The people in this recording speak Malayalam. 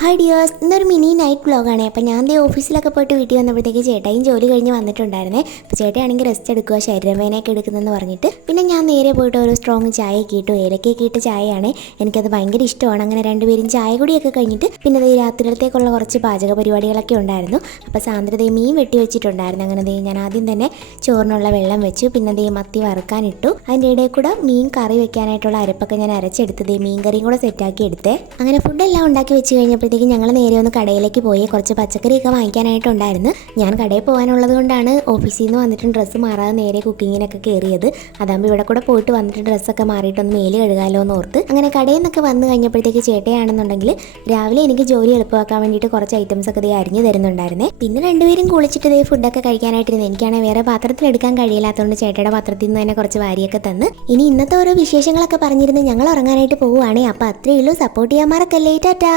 ഹായ് ഡിയേഴ്സ്, ഇന്നൊരു മിനി നൈറ്റ് വ്ളോഗാണ്. അപ്പോൾ ഞാൻ ഓഫീസിലൊക്കെ പോയിട്ട് വീട്ടിൽ വന്നപ്പോഴത്തേക്ക് ചേട്ടായും ജോലി കഴിഞ്ഞ് വന്നിട്ടുണ്ടായിരുന്നേ. അപ്പോൾ ചേട്ടയാണെങ്കിൽ റെസ്റ്റ് എടുക്കുക, ശരീരവേദനയൊക്കെ എടുക്കുന്നതെന്ന് പറഞ്ഞിട്ട് പിന്നെ ഞാൻ നേരെ പോയിട്ട് ഒരു സ്ട്രോങ് ചായയൊക്കെ ഇട്ടു. ഏലക്കയൊക്കെ ഇട്ട ചായയാണ്, എനിക്കത് ഭയങ്കര ഇഷ്ടമാണ്. അങ്ങനെ രണ്ടുപേരും ചായ കൂടിയൊക്കെ കഴിഞ്ഞിട്ട് പിന്നെ ഈ രാത്രിയിലത്തേക്കുള്ള കുറച്ച് പാചക പരിപാടികളൊക്കെ ഉണ്ടായിരുന്നു. അപ്പോൾ സാന്ദ്രതയും മീൻ വെട്ടി വെച്ചിട്ടുണ്ടായിരുന്നു. അങ്ങനെ ഞാൻ ആദ്യം തന്നെ ചോറിനുള്ള വെള്ളം വെച്ചു. പിന്നെ മത്തി വറുക്കാനിട്ടു. അതിൻ്റെ ഇടയിൽ കൂടെ മീൻ കറി വെക്കാനായിട്ടുള്ള അരപ്പൊക്കെ ഞാൻ അരച്ചെടുത്തത്, മീൻ കറിയും കൂടെ സെറ്റാക്കി എടുത്തേ. അങ്ങനെ ഫുഡെല്ലാം ഉണ്ടാക്കി വെച്ച് കഴിഞ്ഞപ്പോൾ ഞങ്ങൾ നേരെ ഒന്ന് കടയിലേക്ക് പോയി കുറച്ച് പച്ചക്കറിയൊക്കെ വാങ്ങിക്കാനായിട്ടുണ്ടായിരുന്നു. ഞാൻ കടയിൽ പോകാനുള്ളത് കൊണ്ടാണ് ഓഫീസിൽ നിന്ന് വന്നിട്ട് ഡ്രസ്സ് മാറാതെ നേരെ കുക്കിങ്ങിനൊക്കെ കയറിയത്. അതാകുമ്പോൾ ഇവിടെ കൂടെ പോയിട്ട് വന്നിട്ട് ഡ്രസ്സൊക്കെ മാറിയിട്ടൊന്ന് മേല് കഴുകാമല്ലോ എന്ന് ഓർത്ത്. അങ്ങനെ കടയിൽ നിന്നൊക്കെ വന്നു കഴിഞ്ഞപ്പോഴത്തേക്ക് ചേട്ടയാണെന്നുണ്ടെങ്കിൽ രാവിലെ എനിക്ക് ജോലി എളുപ്പമാക്കാൻ വേണ്ടിയിട്ട് കുറച്ച് ഐറ്റംസ് ഒക്കെ അരിഞ്ഞു തരുന്നുണ്ടായിരുന്നേ. പിന്നെ രണ്ടുപേരും കുളിച്ചിട്ട് ഫുഡൊക്കെ കഴിക്കാനായിട്ടിരുന്നു. എനിക്കാണെങ്കിൽ വേറെ പാത്രത്തിലെടുക്കാൻ കഴിയില്ലാത്തതുകൊണ്ട് ചേട്ടയുടെ പാത്രത്തിൽ നിന്ന് തന്നെ കുറച്ച് വാരിയൊക്കെ തന്ന് ഇനി ഇന്നത്തെ ഓരോ വിശേഷങ്ങളൊക്കെ പറഞ്ഞിരുന്ന് ഞങ്ങൾ ഉറങ്ങാനായിട്ട് പോവുകയാണേ. അപ്പോൾ അത്രയേ ഉള്ളൂ. സപ്പോർട്ട് ചെയ്യാൻ മറക്കല്ലേ. ടാറ്റാ.